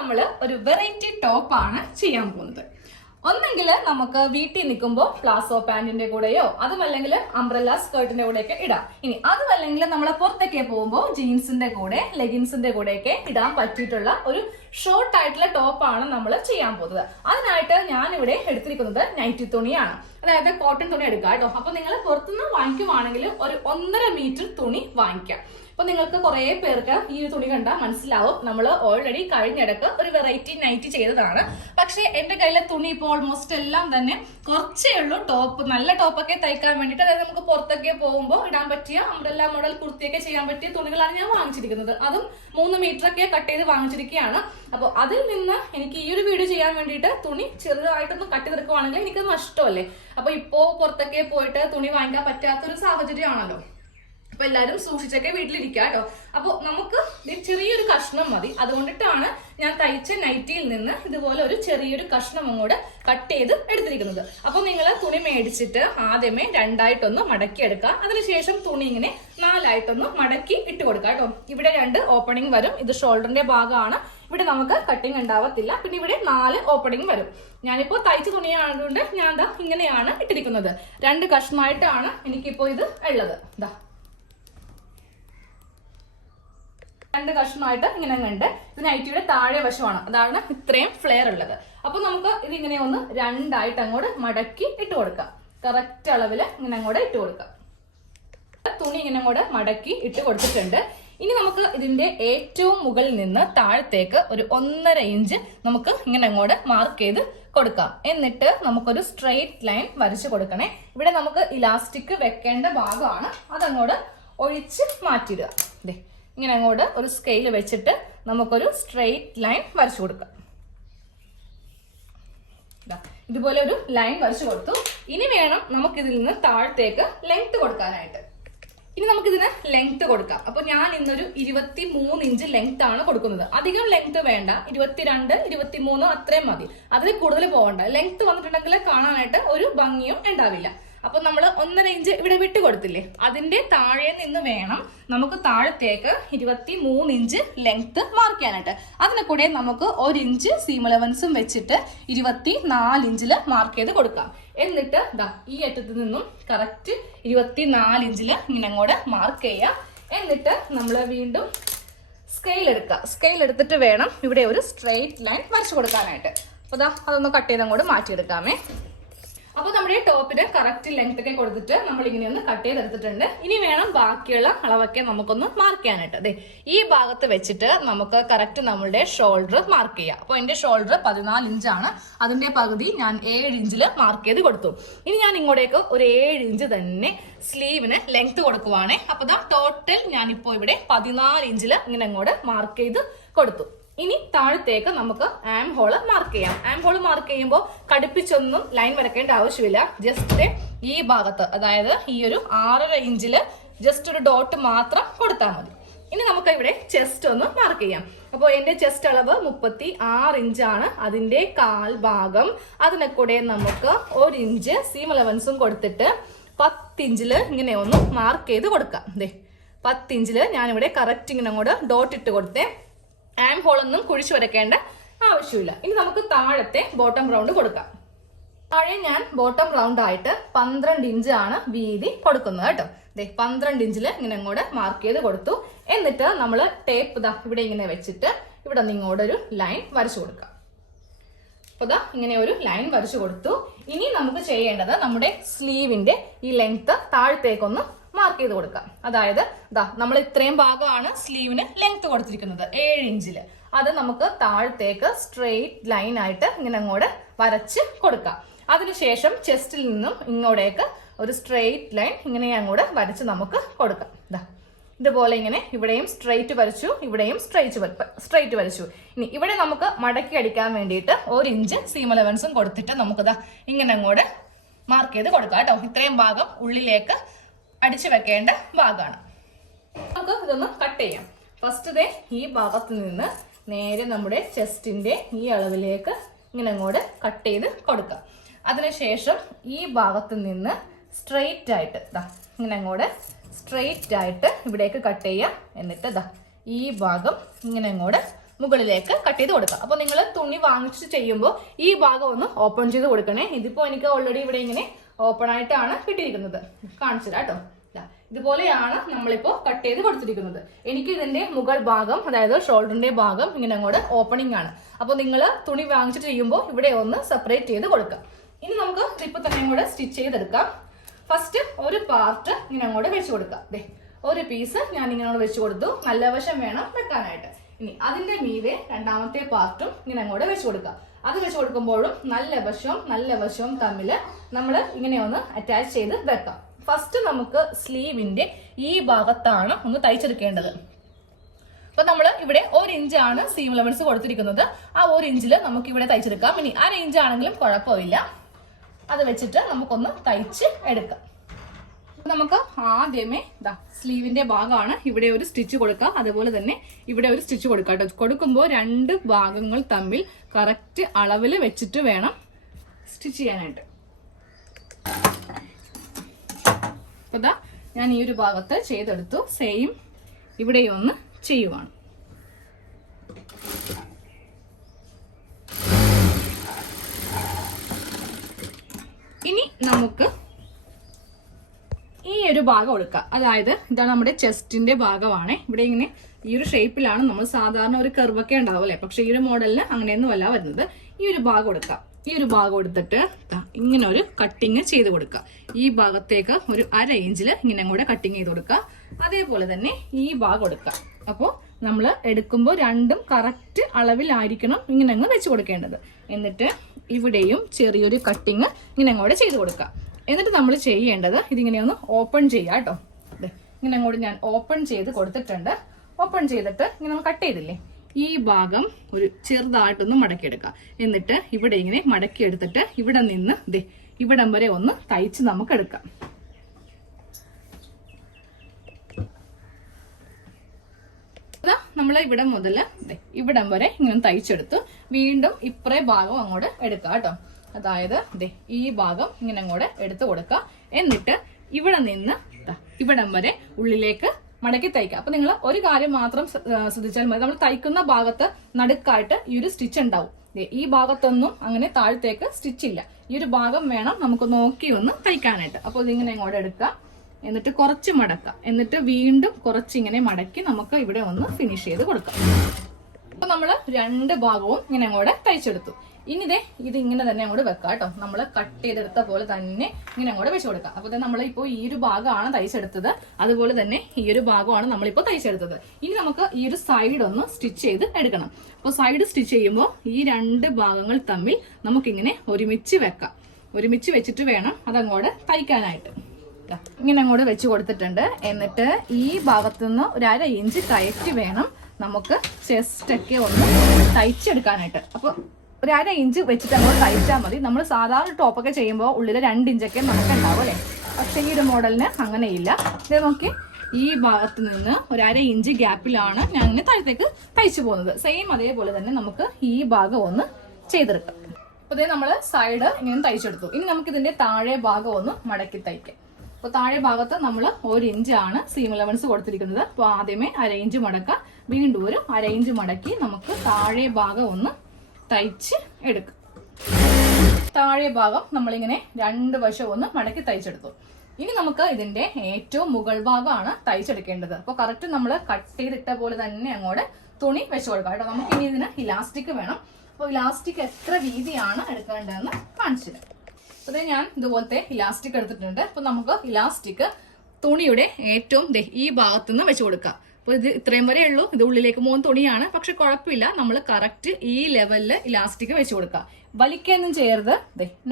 നമ്മൾ ഒരു വെറൈറ്റി ടോപ്പാണ് ചെയ്യാൻ പോകുന്നത്. ഒന്നെങ്കിൽ നമുക്ക് വീട്ടിൽ നിൽക്കുമ്പോൾ പ്ലാസോ പാന്റിന്റെ കൂടെയോ അതുമല്ലെങ്കിൽ അംബ്രല്ല സ്കേർട്ടിന്റെ കൂടെയൊക്കെ ഇടാം. ഇനി അതുമല്ലെങ്കിൽ നമ്മൾ പുറത്തൊക്കെ പോകുമ്പോൾ ജീൻസിന്റെ കൂടെ ലെഗിൻസിന്റെ കൂടെയൊക്കെ ഇടാൻ പറ്റിയിട്ടുള്ള ഒരു ഷോർട്ട് ആയിട്ടുള്ള ടോപ്പാണ് നമ്മൾ ചെയ്യാൻ പോകുന്നത്. അതിനായിട്ട് ഞാനിവിടെ എടുത്തിരിക്കുന്നത് നൈറ്റി തുണിയാണ്, അതായത് കോട്ടൺ തുണി എടുക്കുക കേട്ടോ. അപ്പൊ നിങ്ങൾ പുറത്തുനിന്ന് വാങ്ങിക്കുവാണെങ്കിൽ ഒരു 1.5 മീറ്റർ തുണി വാങ്ങിക്കാം. അപ്പൊ നിങ്ങൾക്ക് കുറെ പേർക്ക് ഈ ഒരു തുണി കണ്ടാൽ മനസ്സിലാവും നമ്മൾ ഓൾറെഡി കഴിഞ്ഞിടക്ക് ഒരു വെറൈറ്റി നൈറ്റി ചെയ്തതാണ്. പക്ഷെ എന്റെ കയ്യിലെ തുണി ഇപ്പോൾ ഓൾമോസ്റ്റ് എല്ലാം തന്നെ കുറച്ചേ ഉള്ളൂ ടോപ്പ്, നല്ല ടോപ്പൊക്കെ തയ്ക്കാൻ വേണ്ടിയിട്ട്, അതായത് നമുക്ക് പുറത്തൊക്കെ പോകുമ്പോൾ ഇടാൻ പറ്റിയ അംബ്രല്ല മോഡൽ കുർത്തിയൊക്കെ ചെയ്യാൻ പറ്റിയ തുണികളാണ് ഞാൻ വാങ്ങിച്ചിരിക്കുന്നത്. അതും 3 മീറ്റർ ഒക്കെ കട്ട് ചെയ്ത് വാങ്ങിച്ചിരിക്കുകയാണ്. അപ്പൊ അതിൽ നിന്ന് എനിക്ക് ഈ ഒരു വീഡിയോ ചെയ്യാൻ വേണ്ടിയിട്ട് തുണി ചെറുതായിട്ടൊന്ന് കട്ട് ചെയ്തെടുക്കുവാണെങ്കിൽ എനിക്കത് നഷ്ടമല്ലേ. അപ്പൊ ഇപ്പോ പുറത്തൊക്കെ പോയിട്ട് തുണി വാങ്ങിക്കാൻ പറ്റാത്തൊരു സാഹചര്യമാണല്ലോ. അപ്പൊ എല്ലാരും സൂക്ഷിച്ചൊക്കെ വീട്ടിലിരിക്കുക കേട്ടോ. അപ്പൊ നമുക്ക് ചെറിയൊരു കഷ്ണം മതി, അതുകൊണ്ടിട്ടാണ് ഞാൻ തയ്ച്ച നൈറ്റിയിൽ നിന്ന് ഇതുപോലെ ഒരു ചെറിയൊരു കഷ്ണം അങ്ങോട്ട് കട്ട് ചെയ്ത് എടുത്തിരിക്കുന്നത്. അപ്പൊ നിങ്ങൾ തുണി മേടിച്ചിട്ട് ആദ്യമേ 2ആയിട്ടൊന്ന് മടക്കി എടുക്കുക. അതിനുശേഷം തുണി ഇങ്ങനെ 4ആയിട്ടൊന്ന് മടക്കി ഇട്ട് കൊടുക്കുക കേട്ടോ. ഇവിടെ 2 ഓപ്പണിംഗ് വരും, ഇത് ഷോൾഡറിന്റെ ഭാഗമാണ്, ഇവിടെ നമുക്ക് കട്ടിങ് ഉണ്ടാവത്തില്ല. പിന്നെ ഇവിടെ 4 ഓപ്പണിംഗ് വരും. ഞാനിപ്പോ തയ്ച്ച തുണിയായതുകൊണ്ട് ഞാൻ ദാ ഇങ്ങനെയാണ് ഇട്ടിരിക്കുന്നത്. 2 കഷ്ണമായിട്ടാണ് എനിക്കിപ്പോ ഇത് ഉള്ളത്. ദാ 2 കഷ്ണമായിട്ട് ഇങ്ങനെ ഉണ്ട്. ഇത് നൈറ്റിയുടെ താഴെ വശമാണ്, അതാണ് ഇത്രയും ഫ്ലെയർ ഉള്ളത്. അപ്പൊ നമുക്ക് ഇത് ഇങ്ങനെ ഒന്ന് 2ആയിട്ട് അങ്ങോട്ട് മടക്കി ഇട്ട് കൊടുക്കാം. കറക്റ്റ് അളവില് ഇങ്ങനെ അങ്ങോട്ട് ഇട്ട് കൊടുക്കാം. തുണി ഇങ്ങനെ അങ്ങോട്ട് മടക്കി ഇട്ട് കൊടുത്തിട്ടുണ്ട്. ഇനി നമുക്ക് ഇതിന്റെ ഏറ്റവും മുകളിൽ നിന്ന് താഴത്തേക്ക് ഒരു 1.5 ഇഞ്ച് നമുക്ക് ഇങ്ങനെ അങ്ങോട്ട് മാർക്ക് ചെയ്ത് കൊടുക്കാം. എന്നിട്ട് നമുക്കൊരു സ്ട്രെയിറ്റ് ലൈൻ വരച്ചു കൊടുക്കണേ. ഇവിടെ നമുക്ക് ഇലാസ്റ്റിക് വെക്കേണ്ട ഭാഗമാണ്, അതങ്ങോട്ട് ഒഴിച്ച് മാറ്റിയിടുക. ഇങ്ങനെ അങ്ങോട്ട് ഒരു സ്കെയിൽ വെച്ചിട്ട് നമുക്കൊരു സ്ട്രെയിറ്റ് ലൈൻ വരച്ചു കൊടുക്കാം. ഇതുപോലെ ഒരു ലൈൻ വരച്ചു കൊടുത്തു. ഇനി വേണം നമുക്കിതിൽ നിന്ന് താഴത്തേക്ക് ലെങ്ത് കൊടുക്കാനായിട്ട്. ഇനി നമുക്കിതിന് ലെങ്ത് കൊടുക്കാം. അപ്പൊ ഞാൻ ഇന്നൊരു 23 ഇഞ്ച് ലെങ്ത് ആണ് കൊടുക്കുന്നത്. അധികം ലെങ്ത് വേണ്ട, 22, 23 അത്രയും മതി. അതിൽ കൂടുതൽ പോകണ്ട. ലെങ്ത് വന്നിട്ടുണ്ടെങ്കിൽ കാണാനായിട്ട് ഒരു ഭംഗിയും ഉണ്ടാവില്ല. അപ്പൊ നമ്മൾ 1.5 ഇഞ്ച് ഇവിടെ വിട്ട് കൊടുത്തില്ലേ, അതിന്റെ താഴെ നിന്ന് വേണം നമുക്ക് താഴത്തേക്ക് 23 ഇഞ്ച് ലെങ്ത് മാർക്ക് ചെയ്യാനായിട്ട്. അതിനെ കൂടെ നമുക്ക് 1 ഇഞ്ച് സീം അലവൻസും വെച്ചിട്ട് 24 ഇഞ്ചില് മാർക്ക് ചെയ്ത് കൊടുക്കാം. എന്നിട്ട് ദാ ഈ അറ്റത്ത് നിന്നും കറക്റ്റ് 24 ഇഞ്ചില് ഇങ്ങനെ അങ്ങോട്ട് മാർക്ക് ചെയ്യാം. എന്നിട്ട് നമ്മൾ വീണ്ടും സ്കെയിൽ എടുക്കുക. സ്കെയിൽ എടുത്തിട്ട് വേണം ഇവിടെ ഒരു സ്ട്രെയിറ്റ് ലൈൻ വരച്ചു കൊടുക്കാനായിട്ട്. അപ്പൊ ദാ അതൊന്ന് കട്ട് ചെയ്ത് അങ്ങോട്ട് മാറ്റിയെടുക്കാമേ. അപ്പൊ നമ്മുടെ ടോപ്പിന് കറക്റ്റ് ലെങ്ത് ഒക്കെ കൊടുത്തിട്ട് നമ്മൾ ഇങ്ങനെ ഒന്ന് കട്ട് ചെയ്തെടുത്തിട്ടുണ്ട്. ഇനി വേണം ബാക്കിയുള്ള അളവൊക്കെ നമുക്കൊന്ന് മാർക്ക് ചെയ്യാനായിട്ട്. അതെ, ഈ ഭാഗത്ത് വെച്ചിട്ട് നമുക്ക് കറക്റ്റ് നമ്മളുടെ ഷോൾഡർ മാർക്ക് ചെയ്യാം. അപ്പൊ എന്റെ ഷോൾഡർ 14 ഇഞ്ചാണ്, അതിന്റെ പകുതി ഞാൻ 7 ഇഞ്ചിൽ മാർക്ക് ചെയ്ത് കൊടുത്തു. ഇനി ഞാൻ ഇങ്ങോട്ടേക്ക് ഒരു 7 ഇഞ്ച് തന്നെ സ്ലീവിന് ലെങ്ത് കൊടുക്കുവാണേ. അപ്പൊ ദാ ടോട്ടൽ ഞാനിപ്പോ ഇവിടെ 14 ഇഞ്ചിൽ ഇങ്ങനെ അങ്ങോട്ട് മാർക്ക് ചെയ്ത് കൊടുത്തു. ഇനി താഴത്തേക്ക് നമുക്ക് ആം ഹോള് മാർക്ക് ചെയ്യാം. ആം ഹോള് മാർക്ക് ചെയ്യുമ്പോൾ കടുപ്പിച്ചൊന്നും ലൈൻ വരക്കേണ്ട ആവശ്യമില്ല. ജസ്റ്റ് ഈ ഭാഗത്ത്, അതായത് ഈ ഒരു 6.5 ഇഞ്ചില് ജസ്റ്റ് ഒരു ഡോട്ട് മാത്രം കൊടുത്താൽ മതി. ഇനി നമുക്ക് ഇവിടെ ചെസ്റ്റ് ഒന്ന് മാർക്ക് ചെയ്യാം. അപ്പോൾ എന്റെ ചെസ്റ്റ് അളവ് 36 ഇഞ്ചാണ്. അതിന്റെ 1/4 ഭാഗം അതിനെ കൂടെ നമുക്ക് 1 ഇഞ്ച് സീം അലവൻസും കൊടുത്തിട്ട് 10 ഇഞ്ചില് ഇങ്ങനെ ഒന്ന് മാർക്ക് ചെയ്ത് കൊടുക്കാം. 10 ഇഞ്ചില് ഞാനിവിടെ കറക്റ്റ് ഇങ്ങനെ അങ്ങോട്ട് ഡോട്ട് ഇട്ട് കൊടുത്തേ. ആം ഹോളൊന്നും കുഴിച്ചു വരയ്ക്കേണ്ട ആവശ്യമില്ല. ഇനി നമുക്ക് താഴത്തെ ബോട്ടം റൗണ്ട് കൊടുക്കാം. താഴെ ഞാൻ ബോട്ടം റൗണ്ട് ആയിട്ട് 12 ഇഞ്ചാണ് വീതി കൊടുക്കുന്നത് കേട്ടോ. 12 ഇഞ്ചില് ഇങ്ങനെ അങ്ങോട്ട് മാർക്ക് ചെയ്ത് കൊടുത്തു. എന്നിട്ട് നമ്മൾ ടേപ്പ് ഇവിടെ ഇങ്ങനെ വെച്ചിട്ട് ഇവിടെ നിന്ന് ഇങ്ങോട്ടൊരു ലൈൻ വരച്ചു കൊടുക്കാം. അപ്പൊ ഇങ്ങനെ ഒരു ലൈൻ വരച്ചു കൊടുത്തു. ഇനി നമുക്ക് ചെയ്യേണ്ടത് നമ്മുടെ സ്ലീവിന്റെ ഈ ലെങ്ത് താഴത്തേക്കൊന്ന് മാർക്ക് ചെയ്ത് കൊടുക്കാം. അതായത് നമ്മൾ ഇത്രയും ഭാഗമാണ് സ്ലീവിന് ലെങ്ത് കൊടുത്തിരിക്കുന്നത് 7 ഇഞ്ചില്. അത് നമുക്ക് താഴത്തേക്ക് സ്ട്രെയിറ്റ് ലൈൻ ആയിട്ട് ഇങ്ങനെ അങ്ങോട്ട് വരച്ച് കൊടുക്കാം. അതിനുശേഷം ചെസ്റ്റിൽ നിന്നും ഇങ്ങോട്ടേക്ക് ഒരു സ്ട്രെയിറ്റ് ലൈൻ ഇങ്ങനെ അങ്ങോട്ട് വരച്ച് നമുക്ക് കൊടുക്കാം. ഇതുപോലെ ഇങ്ങനെ ഇവിടെയും സ്ട്രെയിറ്റ് വരച്ചു, ഇവിടെയും സ്ട്രെയിറ്റ് വരച്ചു. ഇനി ഇവിടെ നമുക്ക് മടക്കി അടിക്കാൻ വേണ്ടിയിട്ട് 1 ഇഞ്ച് സീം അലവൻസും കൊടുത്തിട്ട് നമുക്ക് ഇങ്ങനെ അങ്ങോട്ട് മാർക്ക് ചെയ്ത് കൊടുക്കാം കേട്ടോ. ഇത്രയും ഭാഗം ഉള്ളിലേക്ക് അടിച്ചു വെക്കേണ്ട ഭാഗമാണ്. നമുക്ക് ഇതൊന്ന് കട്ട് ചെയ്യാം. ഫസ്റ്റ് ഈ ഭാഗത്ത് നിന്ന് നേരെ നമ്മുടെ ചെസ്റ്റിന്റെ ഈ അളവിലേക്ക് ഇങ്ങനെ അങ്ങോട്ട് കട്ട് ചെയ്ത് കൊടുക്കാം. അതിനുശേഷം ഈ ഭാഗത്ത് നിന്ന് സ്ട്രെയിറ്റ് ആയിട്ട് ഇങ്ങനെ അങ്ങോട്ട് സ്ട്രെയിറ്റ് ആയിട്ട് ഇവിടേക്ക് കട്ട് ചെയ്യാം. എന്നിട്ട് ഈ ഭാഗം ഇങ്ങനെ അങ്ങോട്ട് മുകളിലേക്ക് കട്ട് ചെയ്ത് കൊടുക്കുക. അപ്പൊ നിങ്ങൾ തുണി വാങ്ങിച്ച് ചെയ്യുമ്പോൾ ഈ ഭാഗം ഒന്ന് ഓപ്പൺ ചെയ്ത് കൊടുക്കണേ. ഇതിപ്പോ എനിക്ക് ഓൾറെഡി ഇവിടെ ഇങ്ങനെ ഓപ്പൺ ആയിട്ടാണ് കിട്ടിയിരിക്കുന്നത്. കാണിച്ചു കേട്ടോ. ഇതുപോലെയാണ് നമ്മളിപ്പോ കട്ട് ചെയ്ത് കൊടുത്തിരിക്കുന്നത്. എനിക്ക് ഇതിന്റെ മുകൾ ഭാഗം, അതായത് ഷോൾഡറിന്റെ ഭാഗം ഇങ്ങനെ അങ്ങോട്ട് ഓപ്പണിംഗ് ആണ്. അപ്പൊ നിങ്ങൾ തുണി വാങ്ങിച്ചിട്ട് ചെയ്യുമ്പോൾ ഇവിടെ ഒന്ന് സെപ്പറേറ്റ് ചെയ്ത് കൊടുക്കാം. ഇനി നമുക്ക് ഇപ്പൊ തന്നെ കൂടെ സ്റ്റിച്ച് ചെയ്തെടുക്കാം. ഫസ്റ്റ് ഒരു പാർട്ട് ഇങ്ങനെ അങ്ങോട്ട് വെച്ച് കൊടുക്കാം. ഒരു പീസ് ഞാൻ ഇങ്ങനെ വെച്ച് കൊടുത്തു. നല്ല വശം വേണം വെക്കാനായിട്ട്. ഇനി അതിന്റെ മീതെ രണ്ടാമത്തെ പാർട്ടും ഇങ്ങനെ അങ്ങോട്ട് വെച്ച് കൊടുക്കാം. അത് വെച്ച് കൊടുക്കുമ്പോഴും നല്ല വശവും തമ്മിൽ നമ്മൾ ഇങ്ങനെ ഒന്ന് അറ്റാച്ച് ചെയ്ത് വെക്കാം. ഫസ്റ്റ് നമുക്ക് സ്ലീവിന്റെ ഈ ഭാഗത്താണ് ഒന്ന് തയ്ച്ചെടുക്കേണ്ടത്. അപ്പൊ നമ്മൾ ഇവിടെ 1 ഇഞ്ചാണ് സീം ലെവൽസ് കൊടുത്തിരിക്കുന്നത്. ആ 1 ഇഞ്ചിൽ നമുക്ക് ഇവിടെ തയ്ച്ചെടുക്കാം. ഇനി 1/2 ഇഞ്ച് ആണെങ്കിലും കുഴപ്പമില്ല. അത് വെച്ചിട്ട് നമുക്കൊന്ന് തയ്ച്ച് എടുക്കാം. നമുക്ക് ആദ്യമേ സ്ലീവിന്റെ ഭാഗമാണ് ഇവിടെ ഒരു സ്റ്റിച്ച് കൊടുക്കാം. അതുപോലെ തന്നെ ഇവിടെ ഒരു സ്റ്റിച്ച് കൊടുക്കാം കേട്ടോ. കൊടുക്കുമ്പോൾ 2 ഭാഗങ്ങൾ തമ്മിൽ കറക്റ്റ് അളവിൽ വെച്ചിട്ട് വേണം സ്റ്റിച്ച് ചെയ്യാനായിട്ട്. അപ്പൊ ഞാൻ ഈ ഒരു ഭാഗത്ത് ചെയ്തെടുത്തു. സെയിം ഇവിടെ ഒന്ന് ചെയ്യുവാണ്. ഇനി നമുക്ക് ഈ ഒരു ഭാഗം കൊടുക്കാം. അതായത് ഇതാണ് നമ്മുടെ ചെസ്റ്റിന്റെ ഭാഗമാണ്. ഇവിടെ ഇങ്ങനെ ഈ ഒരു ഷേപ്പിലാണ് നമ്മൾ സാധാരണ ഒരു കർവൊക്കെ ഉണ്ടാവും അല്ലെ. പക്ഷെ ഈ ഒരു മോഡലിന് അങ്ങനെയൊന്നും അല്ല വരുന്നത്. ഈ ഒരു ഭാഗം കൊടുക്കാം. ഈ ഒരു ഭാഗം എടുത്തിട്ട് ഇങ്ങനെ ഒരു കട്ടിങ് ചെയ്ത് കൊടുക്കുക. ഈ ഭാഗത്തേക്ക് ഒരു 1/2 ഇഞ്ചിൽ ഇങ്ങനെ കൂടെ കട്ടിങ് ചെയ്ത് കൊടുക്കുക. അതേപോലെ തന്നെ ഈ ഭാഗം എടുക്കുക. അപ്പോൾ നമ്മൾ എടുക്കുമ്പോൾ രണ്ടും കറക്റ്റ് അളവിലായിരിക്കണം ഇങ്ങനെ അങ്ങ് വെച്ച് കൊടുക്കേണ്ടത്. എന്നിട്ട് ഇവിടെയും ചെറിയൊരു കട്ടിങ് ഇങ്ങനെ അങ്ങോട്ട് ചെയ്ത് കൊടുക്കുക. എന്നിട്ട് നമ്മൾ ചെയ്യേണ്ടത് ഇതിങ്ങനെ ഒന്ന് ഓപ്പൺ ചെയ്യുക കേട്ടോ. ഇങ്ങനെ അങ്ങോട്ട് ഞാൻ ഓപ്പൺ ചെയ്ത് കൊടുത്തിട്ടുണ്ട്. ഓപ്പൺ ചെയ്തിട്ട് ഇങ്ങനെ നമ്മൾ കട്ട് ചെയ്തില്ലേ, ഈ ഭാഗം ഒരു ചെറുതായിട്ടൊന്ന് മടക്കിയെടുക്കുക. എന്നിട്ട് ഇവിടെ ഇങ്ങനെ മടക്കിയെടുത്തിട്ട് ഇവിടെ നിന്ന് ഇവിടം വരെ ഒന്ന് തയ്ച്ച് നമുക്ക് എടുക്കാം. നമ്മൾ ഇവിടെ മുതൽ ഇവിടം വരെ ഇങ്ങനെ തയ്ച്ചെടുത്ത് വീണ്ടും ഇപ്പറേ ഭാഗം അങ്ങോട്ട് എടുക്കുക കേട്ടോ. അതായത് ഈ ഭാഗം ഇങ്ങനെ അങ്ങോട്ട് എടുത്തു കൊടുക്കുക. എന്നിട്ട് ഇവിടെ നിന്ന് ഇവിടം വരെ ഉള്ളിലേക്ക് മടക്കി തയ്ക്കുക. അപ്പൊ നിങ്ങൾ ഒരു കാര്യം മാത്രം ശ്രദ്ധിച്ചാൽ മതി. നമ്മൾ തയ്ക്കുന്ന ഭാഗത്ത് നടുക്കായിട്ട് ഈ ഒരു സ്റ്റിച്ച് ഉണ്ടാവും. ഈ ഭാഗത്തൊന്നും അങ്ങനെ താഴത്തേക്ക് സ്റ്റിച്ച് ഇല്ല. ഈ ഒരു ഭാഗം വേണം നമുക്ക് നോക്കി ഒന്ന് തയ്ക്കാനായിട്ട്. അപ്പോൾ ഇതിങ്ങനെ അങ്ങോട്ട് എടുക്കുക. എന്നിട്ട് കുറച്ച് മടക്കുക. എന്നിട്ട് വീണ്ടും കുറച്ചിങ്ങനെ മടക്കി നമുക്ക് ഇവിടെ ഒന്ന് ഫിനിഷ് ചെയ്ത് കൊടുക്കാം. അപ്പൊ നമ്മൾ 2 ഭാഗവും ഇങ്ങനെ അങ്ങോട്ട് തയ്ച്ചെടുത്തു. ഇനി ഇത് ഇങ്ങനെ തന്നെ അങ്ങോട്ട് വെക്കാം കേട്ടോ. നമ്മൾ കട്ട് ചെയ്തെടുത്ത പോലെ തന്നെ ഇങ്ങനെ അങ്ങോട്ട് വെച്ച് കൊടുക്കാം. അപ്പൊ നമ്മളിപ്പോ ഈ ഒരു ഭാഗമാണ് തയ്ച്ചെടുത്തത്. അതുപോലെ തന്നെ ഈ ഒരു ഭാഗമാണ് നമ്മളിപ്പോ തയ്ച്ചെടുത്തത്. ഇനി നമുക്ക് ഈ ഒരു സൈഡ് ഒന്ന് സ്റ്റിച്ച് ചെയ്ത് എടുക്കണം. അപ്പൊ സൈഡ് സ്റ്റിച്ച് ചെയ്യുമ്പോൾ ഈ 2 ഭാഗങ്ങൾ തമ്മിൽ നമുക്കിങ്ങനെ ഒരുമിച്ച് വെക്കാം. ഒരുമിച്ച് വെച്ചിട്ട് വേണം അതങ്ങോട്ട് തയ്ക്കാനായിട്ട്. ഇങ്ങനെ അങ്ങോട്ട് വെച്ച് കൊടുത്തിട്ടുണ്ട്. എന്നിട്ട് ഈ ഭാഗത്തുനിന്ന് ഒരു 1/2 ഇഞ്ച് കയറ്റി വേണം നമുക്ക് ചെസ്റ്റ് ഒക്കെ ഒന്ന് തയ്ച്ചെടുക്കാനായിട്ട്. അപ്പൊ ഒരു 1/2 ഇഞ്ച് വെച്ചിട്ട് അങ്ങോട്ട് തയ്ച്ചാൽ മതി. നമ്മൾ സാധാരണ ടോപ്പൊക്കെ ചെയ്യുമ്പോൾ ഉള്ളിൽ 2 ഇഞ്ചൊക്കെ നമുക്ക് ഉണ്ടാവും അല്ലേ. പക്ഷേ ഈ ഒരു മോഡലിന് അങ്ങനെയില്ല. ഇത് നോക്കി, ഈ ഭാഗത്ത് നിന്ന് ഒരു 1/2 ഇഞ്ച് ഗ്യാപ്പിലാണ് ഞാൻ ഇങ്ങനെ താഴത്തേക്ക് തയ്ച്ചു പോകുന്നത്. സെയിം അതേപോലെ തന്നെ നമുക്ക് ഈ ഭാഗം ഒന്ന് ചെയ്തെടുക്കാം. അപ്പൊ നമ്മൾ സൈഡ് ഇങ്ങനെ തയ്ച്ചെടുത്തു. ഇനി നമുക്ക് ഇതിന്റെ താഴെ ഭാഗം ഒന്ന് മടക്കി തയ്ക്കാം. അപ്പൊ താഴെ ഭാഗത്ത് നമ്മൾ 1 ഇഞ്ചാണ് സീം അലവൻസ് കൊടുത്തിരിക്കുന്നത്. അപ്പൊ ആദ്യമേ 1/2 ഇഞ്ച് മടക്കാം. വീണ്ടും ഒരു 1/2 ഇഞ്ച് മടക്കി നമുക്ക് താഴെ ഭാഗം ഒന്ന് തയ്ച്ച് എടുക്കാം. താഴെ ഭാഗം നമ്മളിങ്ങനെ 2 വശവും ഒന്ന് മടക്കി തയ്ച്ചെടുത്തു. ഇനി നമുക്ക് ഇതിന്റെ ഏറ്റവും മുകൾ ഭാഗമാണ് തയ്ച്ചെടുക്കേണ്ടത്. അപ്പൊ കറക്റ്റ് നമ്മൾ കട്ട് ചെയ്തിട്ട പോലെ തന്നെ അങ്ങോട്ട് തുണി വെച്ച് കൊടുക്കാം കേട്ടോ. നമുക്ക് ഇനി ഇതിന് ഇലാസ്റ്റിക് വേണം. അപ്പൊ ഇലാസ്റ്റിക് എത്ര വീതിയാണ് എടുക്കേണ്ടതെന്ന് കാണിച്ചു തരാം. അപ്പൊ ഞാൻ ഇതുപോലത്തെ ഇലാസ്റ്റിക് എടുത്തിട്ടുണ്ട്. അപ്പൊ നമുക്ക് ഇലാസ്റ്റിക് തുണിയുടെ ഏറ്റവും ഈ ഭാഗത്തുനിന്ന് വെച്ച് കൊടുക്കാം. അപ്പൊ ഇത് ഇത്രയും വരെ ഉള്ളൂ. ഇത് ഉള്ളിലേക്ക് പോകുന്ന തുണിയാണ്. പക്ഷെ കുഴപ്പമില്ല, നമ്മൾ കറക്റ്റ് ഈ ലെവലില് ഇലാസ്റ്റിക് വെച്ച് കൊടുക്കാം. വലിക്കൊന്നും ചെയ്യരുത്.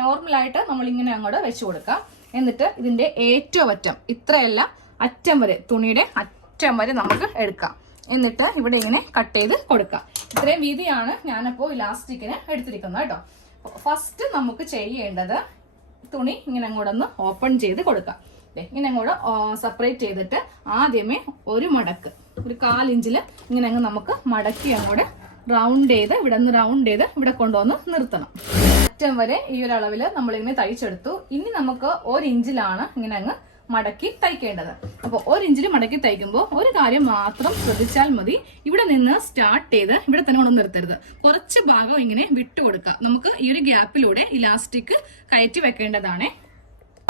നോർമലായിട്ട് നമ്മൾ ഇങ്ങനെ അങ്ങോട്ട് വെച്ച് കൊടുക്കാം. എന്നിട്ട് ഇതിന്റെ ഏറ്റവും അറ്റം, ഇത്രയല്ല അറ്റം വരെ, തുണിയുടെ അറ്റം വരെ നമുക്ക് എടുക്കാം. എന്നിട്ട് ഇവിടെ ഇങ്ങനെ കട്ട് ചെയ്ത് കൊടുക്കാം. ഇത്രയും വീതിയാണ് ഞാനപ്പോ ഇലാസ്റ്റിക്കിന് എടുത്തിരിക്കുന്നത് കേട്ടോ. ഫസ്റ്റ് നമുക്ക് ചെയ്യേണ്ടത് തുണി ഇങ്ങനെ അങ്ങോട്ടൊന്ന് ഓപ്പൺ ചെയ്ത് കൊടുക്കാം. ഇങ്ങനെ അങ്ങോട്ട് സെപ്പറേറ്റ് ചെയ്തിട്ട് ആദ്യമേ ഒരു മടക്ക്, ഒരു 1/4 ഇഞ്ചില് ഇങ്ങനെ അങ്ങ് നമുക്ക് മടക്കി അങ്ങോട്ട് റൗണ്ട് ചെയ്ത് ഇവിടെ കൊണ്ടുവന്ന് നിർത്തണം. അറ്റം വരെ ഈ ഒരു അളവില് നമ്മളിങ്ങനെ തയ്ച്ചെടുത്തു. ഇനി നമുക്ക് 1 ഇഞ്ചിലാണ് ഇങ്ങനെ അങ്ങ് മടക്കി തയ്ക്കേണ്ടത്. അപ്പോൾ 1 ഇഞ്ചിൽ മടക്കി തയ്ക്കുമ്പോൾ ഒരു കാര്യം മാത്രം ശ്രദ്ധിച്ചാൽ മതി. ഇവിടെ നിന്ന് സ്റ്റാർട്ട് ചെയ്ത് ഇവിടെ തന്നെ കൊണ്ടു നിർത്തരുത്. കുറച്ച് ഭാഗം ഇങ്ങനെ വിട്ടുകൊടുക്കുക. നമുക്ക് ഈ ഒരു ഗ്യാപ്പിലൂടെ ഇലാസ്റ്റിക് കയറ്റി വെക്കേണ്ടതാണ്.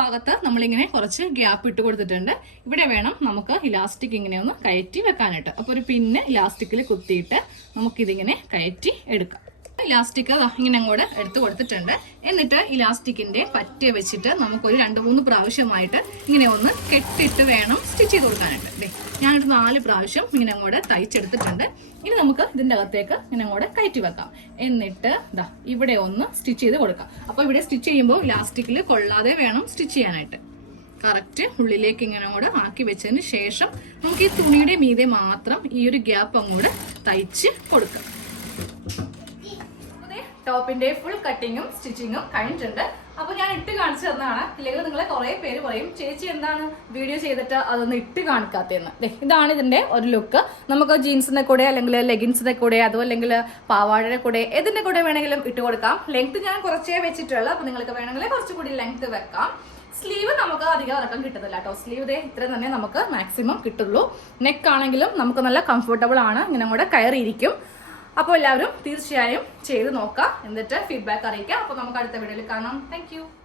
ഭാഗത്ത് നമ്മളിങ്ങനെ കുറച്ച് ഗ്യാപ്പ് ഇട്ട് കൊടുത്തിട്ടുണ്ട്. ഇവിടെ വേണം നമുക്ക് ഇലാസ്റ്റിക് ഇങ്ങനെ ഒന്ന് കയറ്റി വെക്കാനായിട്ട്. അപ്പോൾ ഒരു പിന്ന് ഇലാസ്റ്റിക്കിൽ കുത്തിയിട്ട് നമുക്കിതിങ്ങനെ കയറ്റി എടുക്കാം. ഇലാസ്റ്റിക് ഇങ്ങനെ അങ്ങോട്ട് എടുത്തു കൊടുത്തിട്ടുണ്ട്. എന്നിട്ട് ഇലാസ്റ്റിക്കിന്റെ പറ്റ വെച്ചിട്ട് നമുക്കൊരു 2-3 പ്രാവശ്യമായിട്ട് ഇങ്ങനെ ഒന്ന് കെട്ടിട്ട് വേണം സ്റ്റിച്ച് ചെയ്ത് കൊടുക്കാനായിട്ട്. ഞാനൊരു 4 പ്രാവശ്യം ഇങ്ങനെ അങ്ങോട്ട് തയ്ച്ചെടുത്തിട്ടുണ്ട്. ഇനി നമുക്ക് ഇതിന്റെ അകത്തേക്ക് ഇങ്ങനെ അങ്ങോട്ട് കയറ്റി വെക്കാം. എന്നിട്ട് ഇവിടെ ഒന്ന് സ്റ്റിച്ച് ചെയ്ത് കൊടുക്കാം. അപ്പൊ ഇവിടെ സ്റ്റിച്ച് ചെയ്യുമ്പോൾ ഇലാസ്റ്റിക്കിൽ കൊള്ളാതെ വേണം സ്റ്റിച്ച് ചെയ്യാനായിട്ട്. കറക്റ്റ് ഉള്ളിലേക്ക് ഇങ്ങനെ അങ്ങോട്ട് ആക്കി വെച്ചതിന് ശേഷം നമുക്ക് ഈ തുണിയുടെ മീതെ മാത്രം ഈ ഒരു ഗ്യാപ്പ് അങ്ങോട്ട് തയ്ച്ച് കൊടുക്കാം. ടോപ്പിന്റെ ഫുൾ കട്ടിങ്ങും സ്റ്റിച്ചിങ്ങും കഴിഞ്ഞിട്ടുണ്ട്. അപ്പൊ ഞാൻ ഇട്ട് കാണിച്ചു തന്നതാണ്. ഇല്ലെങ്കിൽ നിങ്ങളെ കുറെ പേര് പറയും ചേച്ചി എന്താണ് വീഡിയോ ചെയ്തിട്ട് അതൊന്ന് ഇട്ട് കാണിക്കാത്തതെന്ന്. ഇതാണ് ഇതിന്റെ ഒരു ലുക്ക്. നമുക്ക് ജീൻസിന്റെ കൂടെ അല്ലെങ്കിൽ ലെഗിൻസിന്റെ കൂടെ അതോ അല്ലെങ്കിൽ പാവാടയുടെ കൂടെ ഏതിന്റെ കൂടെ വേണമെങ്കിലും ഇട്ട് കൊടുക്കാം. ലെങ്ത് ഞാൻ കുറച്ചേ വെച്ചിട്ടുള്ളൂ. അപ്പൊ നിങ്ങൾക്ക് വേണമെങ്കിൽ കുറച്ചുകൂടി ലെങ്ത് വെക്കാം. സ്ലീവ് നമുക്ക് അധികം ഇറക്കം കിട്ടുന്നില്ല കേട്ടോ. സ്ലീവ് ഇത്രയും തന്നെ നമുക്ക് മാക്സിമം കിട്ടുള്ളൂ. നെക്ക് ആണെങ്കിലും നമുക്ക് നല്ല കംഫർട്ടബിൾ ആണ്. ഇങ്ങനെ കൂടെ കയറിയിരിക്കും. അപ്പോൾ എല്ലാവരും തീർച്ചയായും ചെയ്ത് നോക്കാം. എന്നിട്ട് ഫീഡ്ബാക്ക് അറിയിക്കാം. അപ്പോൾ നമുക്ക് അടുത്ത വീഡിയോയിൽ കാണാം. താങ്ക്